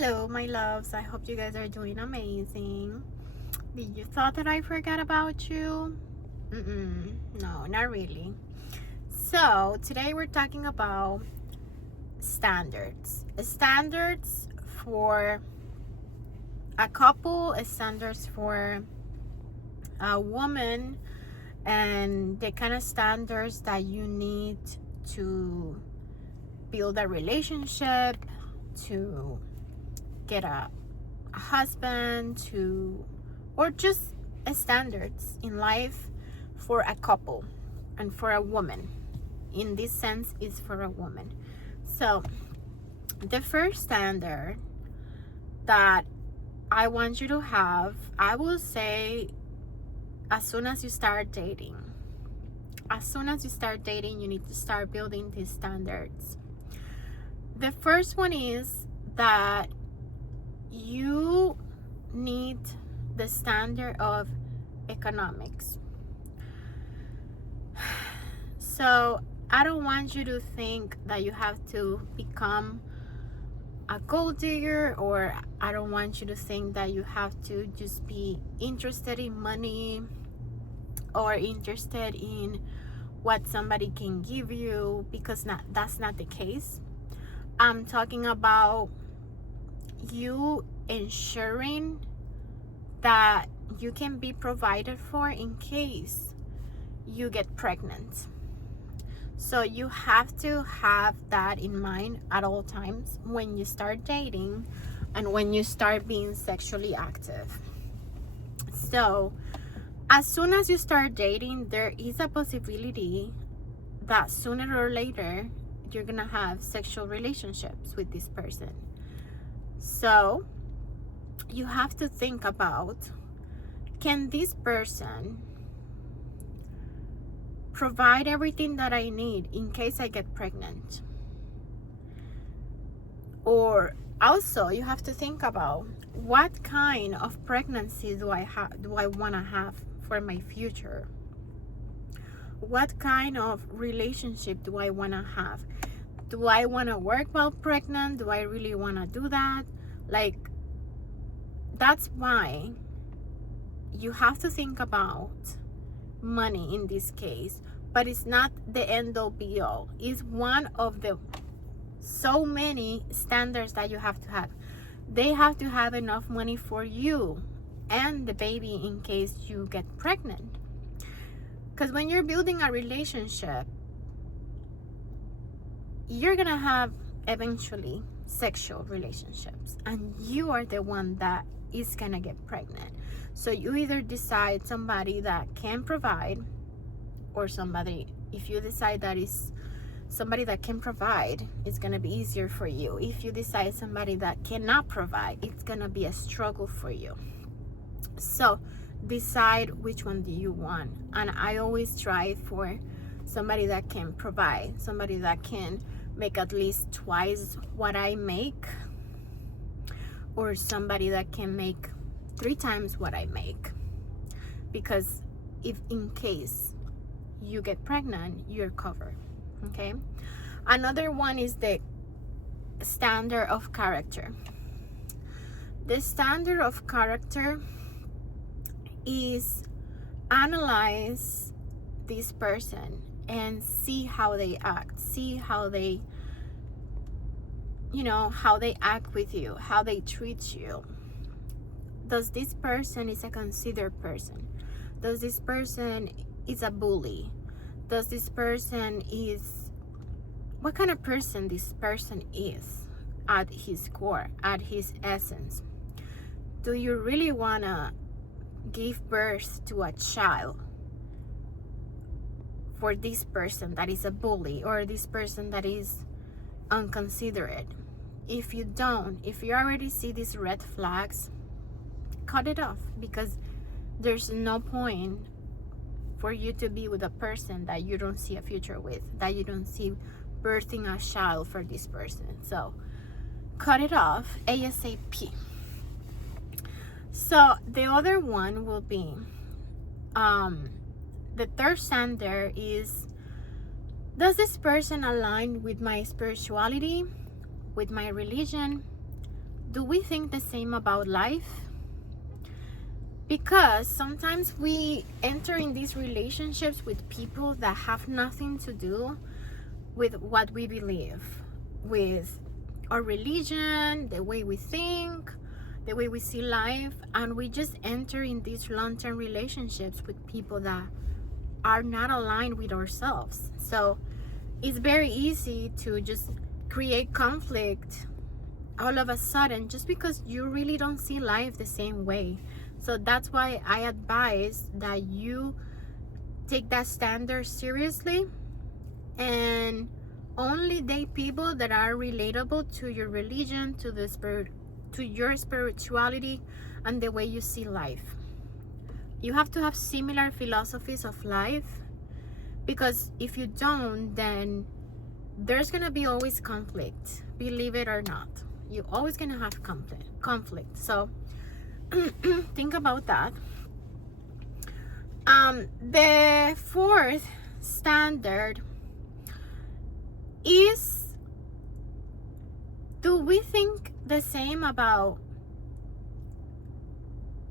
Hello, my loves. I hope you guys are doing amazing. Did you thought that I forgot about you? No, not really. So, today we're talking about standards. Standards for a couple, standards for a woman, and the kind of standards that you need to build a relationship, to get a husband, to or just standards in life for a couple and for a woman. In this sense, is for a woman. So the first standard that I want you to have, I will say, as soon as you start dating, you need to start building these standards. The first one is that you need the standard of economics. So I don't want you to think that you have to become a gold digger, or I don't want you to think that you have to just be interested in money or interested in what somebody can give you, because that's not the case. I'm talking about you ensuring that you can be provided for in case you get pregnant. So you have to have that in mind at all times when you start dating and when you start being sexually active. So as soon as you start dating, there is a possibility that sooner or later you're gonna have sexual relationships with this person. So you have to think about, can this person provide everything that I need in case I get pregnant? Or also you have to think about, what kind of pregnancy do I want to have for my future? What kind of relationship do I want to have? Do I want to work while pregnant? Do I really want to do that? Like, that's why you have to think about money in this case, but it's not the end all be all. It's one of the so many standards that you have to have. They have to have enough money for you and the baby in case you get pregnant. Because when you're building a relationship, you're gonna have eventually sexual relationships, and you are the one that is gonna get pregnant. So you either decide somebody that can provide, or somebody, if you decide that is somebody that can provide, it's gonna be easier for you. If you decide somebody that cannot provide, it's gonna be a struggle for you. So decide which one do you want. And I always try for somebody that can provide, somebody that can make at least twice what I make, or somebody that can make 3 times what I make. Because if in case you get pregnant, you're covered. Okay. Another one is the standard of character. The standard of character is analyze this person and see how they act, see how they, how they act with you, how they treat you. Does this person is a considered person? Does this person is a bully? Does this person is, what kind of person this person is at his core, at his essence? Do you really want to give birth to a child for this person that is a bully, or this person that is unconsiderate? If you don't, if you already see these red flags, cut it off, because there's no point for you to be with a person that you don't see a future with, that you don't see birthing a child for this person. So cut it off ASAP. So the other one will be, the third standard is, does this person align with my spirituality, with my religion, do we think the same about life? Because sometimes we enter in these relationships with people that have nothing to do with what we believe, with our religion, the way we think, the way we see life, and we just enter in these long-term relationships with people that are not aligned with ourselves. So it's very easy to just create conflict all of a sudden just because you really don't see life the same way. So that's why I advise that you take that standard seriously and only date people that are relatable to your religion, to the spirit, to your spirituality, and the way you see life. You have to have similar philosophies of life, because if you don't, then there's gonna be always conflict, believe it or not. You're always gonna have conflict. So think about that. The fourth standard is, do we think the same about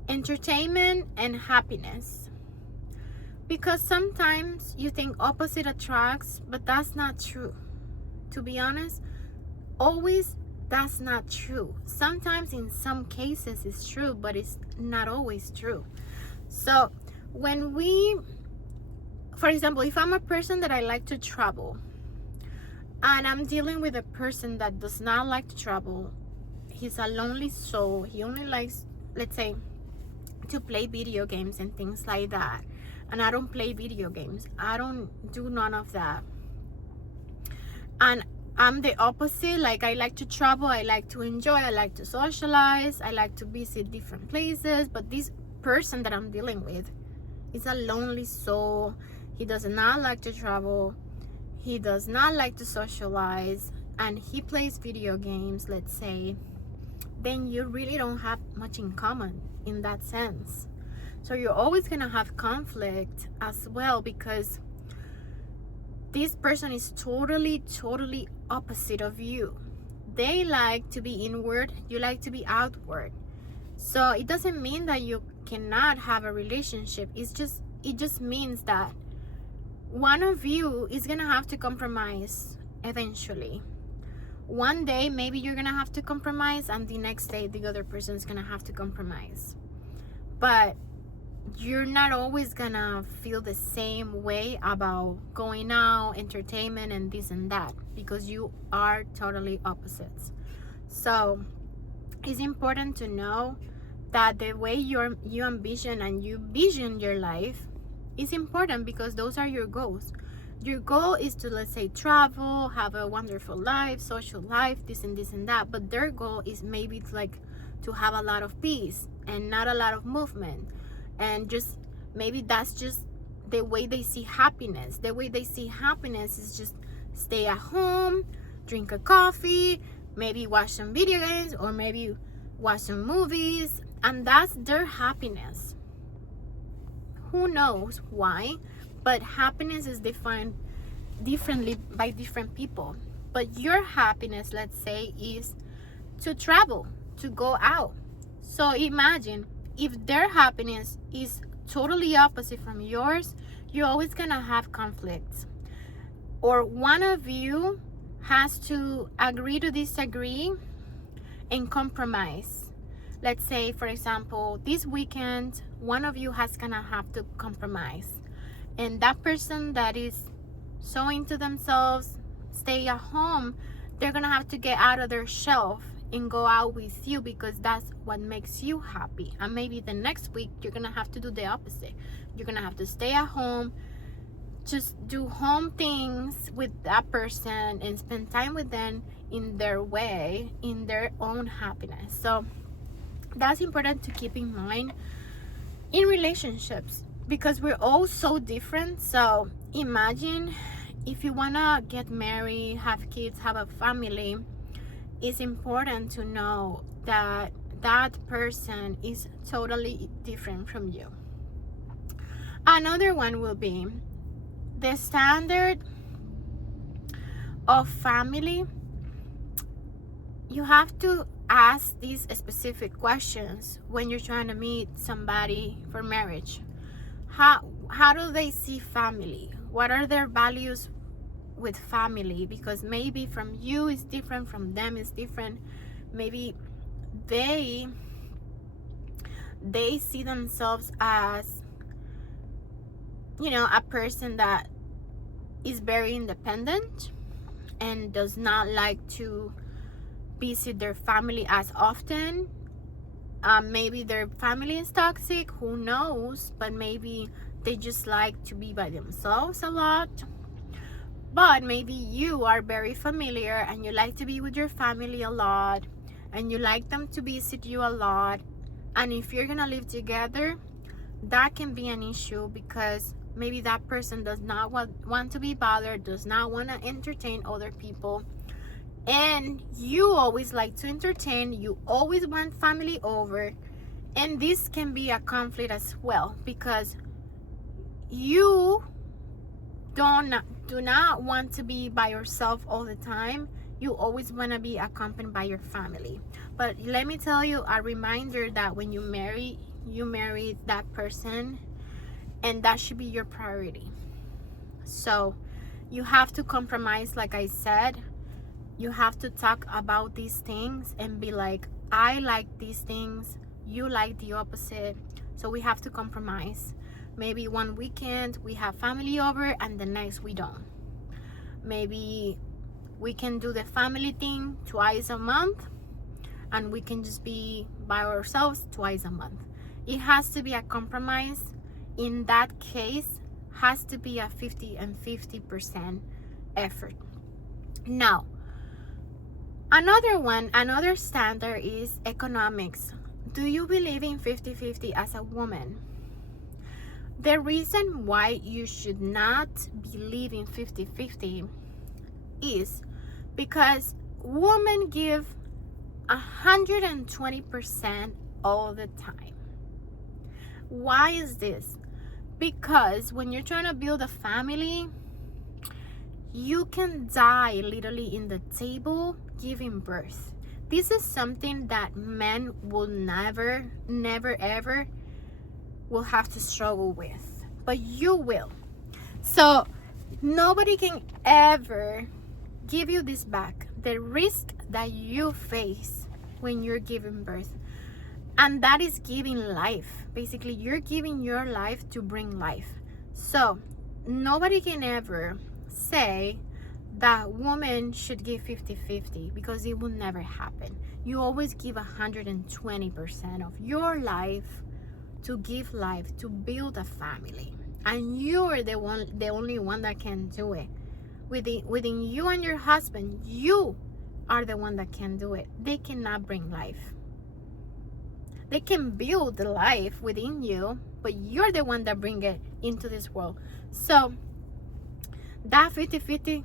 entertainment and happiness? Because sometimes you think opposite attracts, but that's not true. To be honest, always that's not true. Sometimes in some cases it's true, but it's not always true. So when we, for example, if I'm a person that I like to travel and I'm dealing with a person that does not like to travel, he's a lonely soul, he only likes, let's say, to play video games and things like that, and I don't play video games, I don't do none of that, and I'm the opposite. Like, I like to travel, I like to enjoy, I like to socialize, I like to visit different places, but this person that I'm dealing with is a lonely soul. He does not like to travel, he does not like to socialize, and he plays video games, let's say. Then you really don't have much in common in that sense. So you're always gonna have conflict as well, because this person is totally opposite of you. They like to be inward, you like to be outward. So it doesn't mean that you cannot have a relationship. It just means that one of you is gonna have to compromise eventually. One day maybe you're gonna have to compromise, and the next day the other person is gonna have to compromise. But you're not always gonna feel the same way about going out, entertainment, and this and that, because you are totally opposites. So it's important to know that the way you envision and you vision your life is important, because those are your goals. Your goal is to, let's say, travel, have a wonderful life, social life, this and that, but their goal is maybe to have a lot of peace and not a lot of movement. And just maybe that's just the way they see happiness. The way they see happiness is just stay at home, drink a coffee, maybe watch some video games, or maybe watch some movies, and that's their happiness. Who knows why, but happiness is defined differently by different people. But your happiness, let's say, is to travel, to go out. So imagine if their happiness is totally opposite from yours, you're always gonna have conflicts, or one of you has to agree to disagree and compromise. Let's say, for example, this weekend one of you has gonna have to compromise, and that person that is so into themselves, stay at home, they're gonna have to get out of their shelf and go out with you, because that's what makes you happy. And maybe the next week you're gonna have to do the opposite. You're gonna have to stay at home, just do home things with that person and spend time with them in their way, in their own happiness. So that's important to keep in mind in relationships, because we're all so different. So imagine if you wanna get married, have kids, have a family, it's important to know that that person is totally different from you. Another one will be the standard of family. You have to ask these specific questions when you're trying to meet somebody for marriage. How do they see family? What are their values with family? Because maybe from you is different, from them is different. Maybe they see themselves as, you know, a person that is very independent and does not like to visit their family as often. Maybe their family is toxic, who knows, but maybe they just like to be by themselves a lot. But maybe you are very familiar and you like to be with your family a lot and you like them to visit you a lot. And if you're gonna live together, that can be an issue, because maybe that person does not want to be bothered, does not want to entertain other people, and you always like to entertain, you always want family over. And this can be a conflict as well, because you do not want to be by yourself all the time. You always want to be accompanied by your family. But let me tell you, a reminder that when you marry that person, and that should be your priority. So you have to compromise. Like I said, you have to talk about these things and be like, I like these things, you like the opposite, so we have to compromise. Maybe one weekend we have family over and the next we don't. Maybe we can do the family thing twice a month and we can just be by ourselves twice a month. It has to be a compromise. In that case, has to be a 50 and 50% effort. Now, another standard is economics. Do you believe in 50-50 as a woman? The reason why you should not believe in 50-50 is because women give 120% all the time. Why is this? Because when you're trying to build a family, you can die literally in the table giving birth. This is something that men will never ever will have to struggle with, but you will. So nobody can ever give you this back, the risk that you face when you're giving birth. And that is giving life. Basically, you're giving your life to bring life. So nobody can ever say that women should give 50-50, because it will never happen. You always give 120% of your life to give life, to build a family. And you're the only one that can do it. Within you and your husband, you are the one that can do it. They cannot bring life. They can build the life within you, but you're the one that bring it into this world. So that 50-50,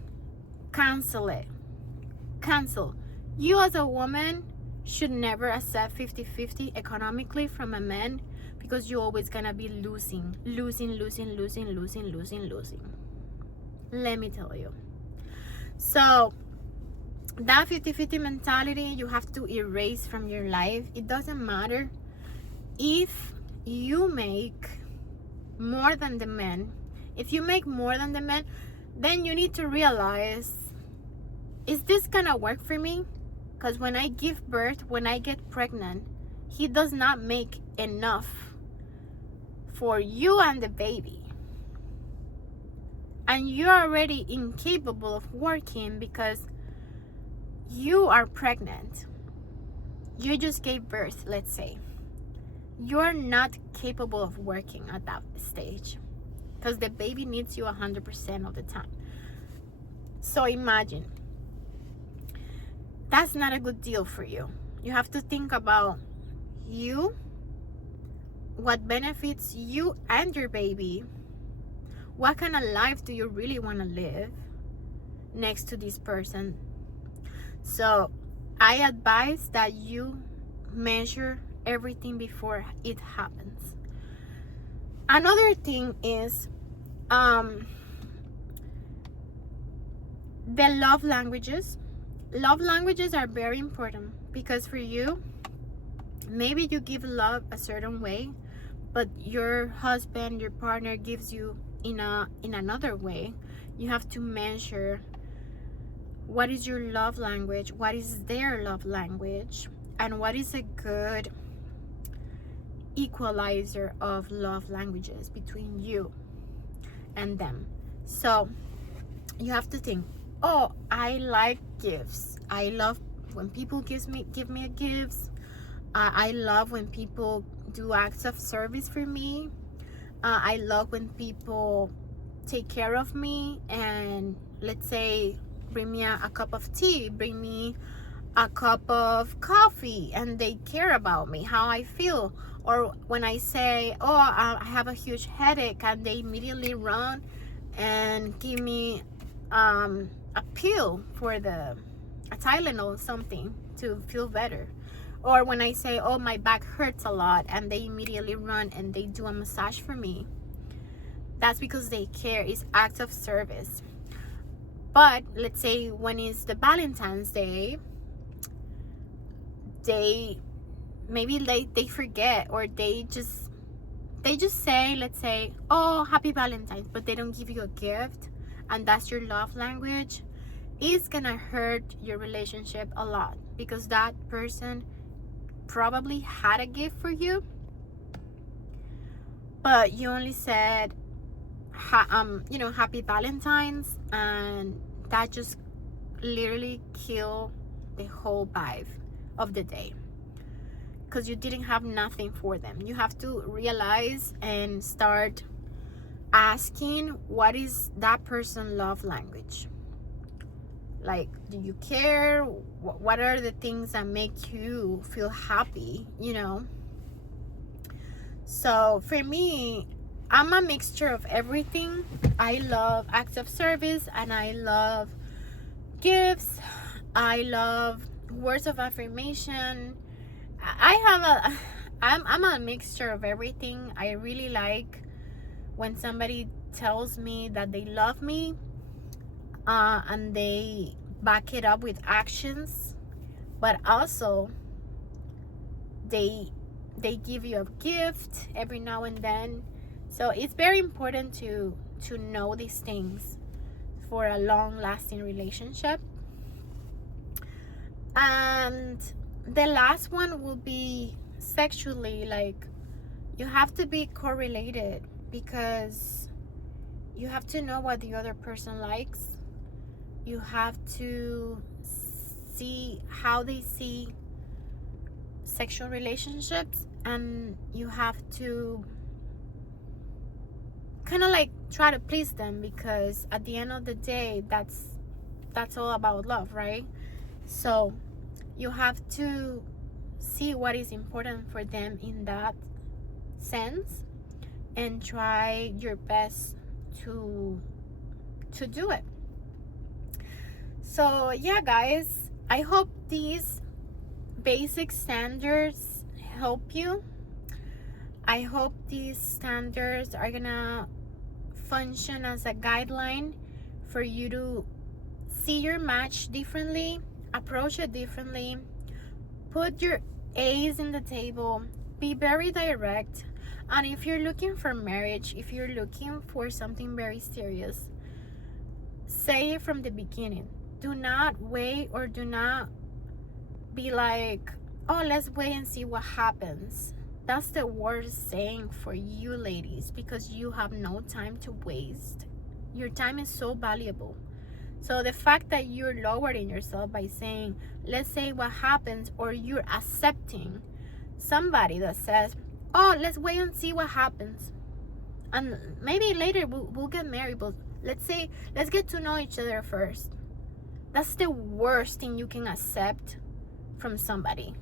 cancel it. Cancel. You as a woman should never accept 50-50 economically from a man, because you're always gonna be losing. Let me tell you. So that 50-50 mentality, you have to erase from your life. It doesn't matter if you make more than the men. If you make more than the men, then you need to realize, is this gonna work for me? Because when I give birth, when I get pregnant, he does not make enough for you and the baby. And you're already incapable of working because you are pregnant. You just gave birth, let's say. You're not capable of working at that stage, because the baby needs you 100% of the time. So imagine, that's not a good deal for you. You have to think about you, what benefits you and your baby. What kind of life do you really want to live next to this person? So I advise that you measure everything before it happens. Another thing is the love languages. love languages are very important because for you, maybe you give love a certain way, but your husband, your partner gives you in another way. You have to measure what is your love language, what is their love language, and what is a good equalizer of love languages between you and them. So you have to think, oh, I like gifts. I love when people give me gifts. I love when people do acts of service for me. I love when people take care of me and, let's say, bring me a cup of tea, bring me a cup of coffee, and they care about me, how I feel. Or when I say, oh, I have a huge headache, and they immediately run and give me a pill for a Tylenol, something to feel better. Or when I say, oh, my back hurts a lot, and they immediately run and they do a massage for me. That's because they care. It's acts of service. But let's say when it's the Valentine's Day, they forget, or they just say, let's say, oh, happy Valentine's, but they don't give you a gift, and that's your love language. It's gonna hurt your relationship a lot because that person probably had a gift for you, but you only said happy Valentine's, and that just literally kill the whole vibe of the day because you didn't have nothing for them. You have to realize and start asking, what is that person's love language? Like, do you care? What are the things that make you feel happy, So for me, I'm a mixture of everything. I love acts of service, and I love gifts. I love words of affirmation. I'm a mixture of everything. I really like when somebody tells me that they love me, and they back it up with actions, but also they give you a gift every now and then. So it's very important to know these things for a long-lasting relationship. And the last one will be sexually. Like, you have to be correlated because you have to know what the other person likes. You have to see how they see sexual relationships, and you have to kind of like try to please them, because at the end of the day, that's all about love, right? So you have to see what is important for them in that sense and try your best to do it. So yeah, guys, I hope these basic standards help you. I hope these standards are gonna function as a guideline for you to see your match differently, approach it differently, put your A's in the table, be very direct. And if you're looking for marriage, if you're looking for something very serious, say it from the beginning. Do not wait, or do not be like, oh, let's wait and see what happens. That's the worst saying for you ladies, because you have no time to waste. Your time is so valuable. So the fact that you're lowering yourself by saying, let's say what happens, or you're accepting somebody that says, oh, let's wait and see what happens, and maybe later we'll get married, but let's get to know each other first. That's the worst thing you can accept from somebody,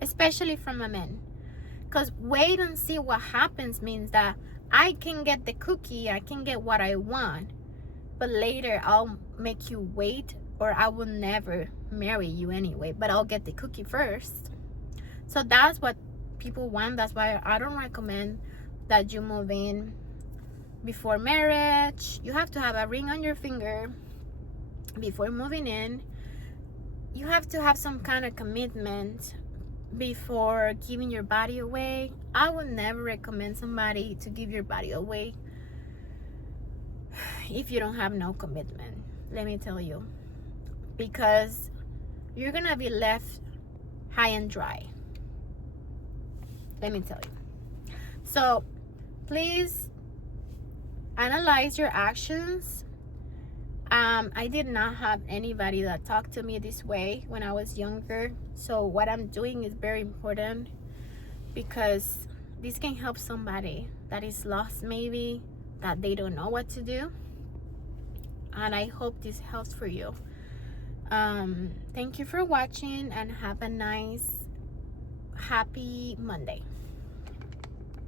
especially from a man. Because wait and see what happens means that I can get the cookie, I can get what I want, but later I'll make you wait, or I will never marry you anyway, but I'll get the cookie first. So that's what people want. That's why I don't recommend that you move in before marriage. You have to have a ring on your finger before moving in, you have to have some kind of commitment before giving your body away. I would never recommend somebody to give your body away if you don't have no commitment, let me tell you, because you're gonna be left high and dry, let me tell you. So please analyze your actions. I did not have anybody that talked to me this way when I was younger, so what I'm doing is very important, because this can help somebody that is lost, maybe that they don't know what to do, and I hope this helps for you. Thank you for watching, and have a nice happy Monday.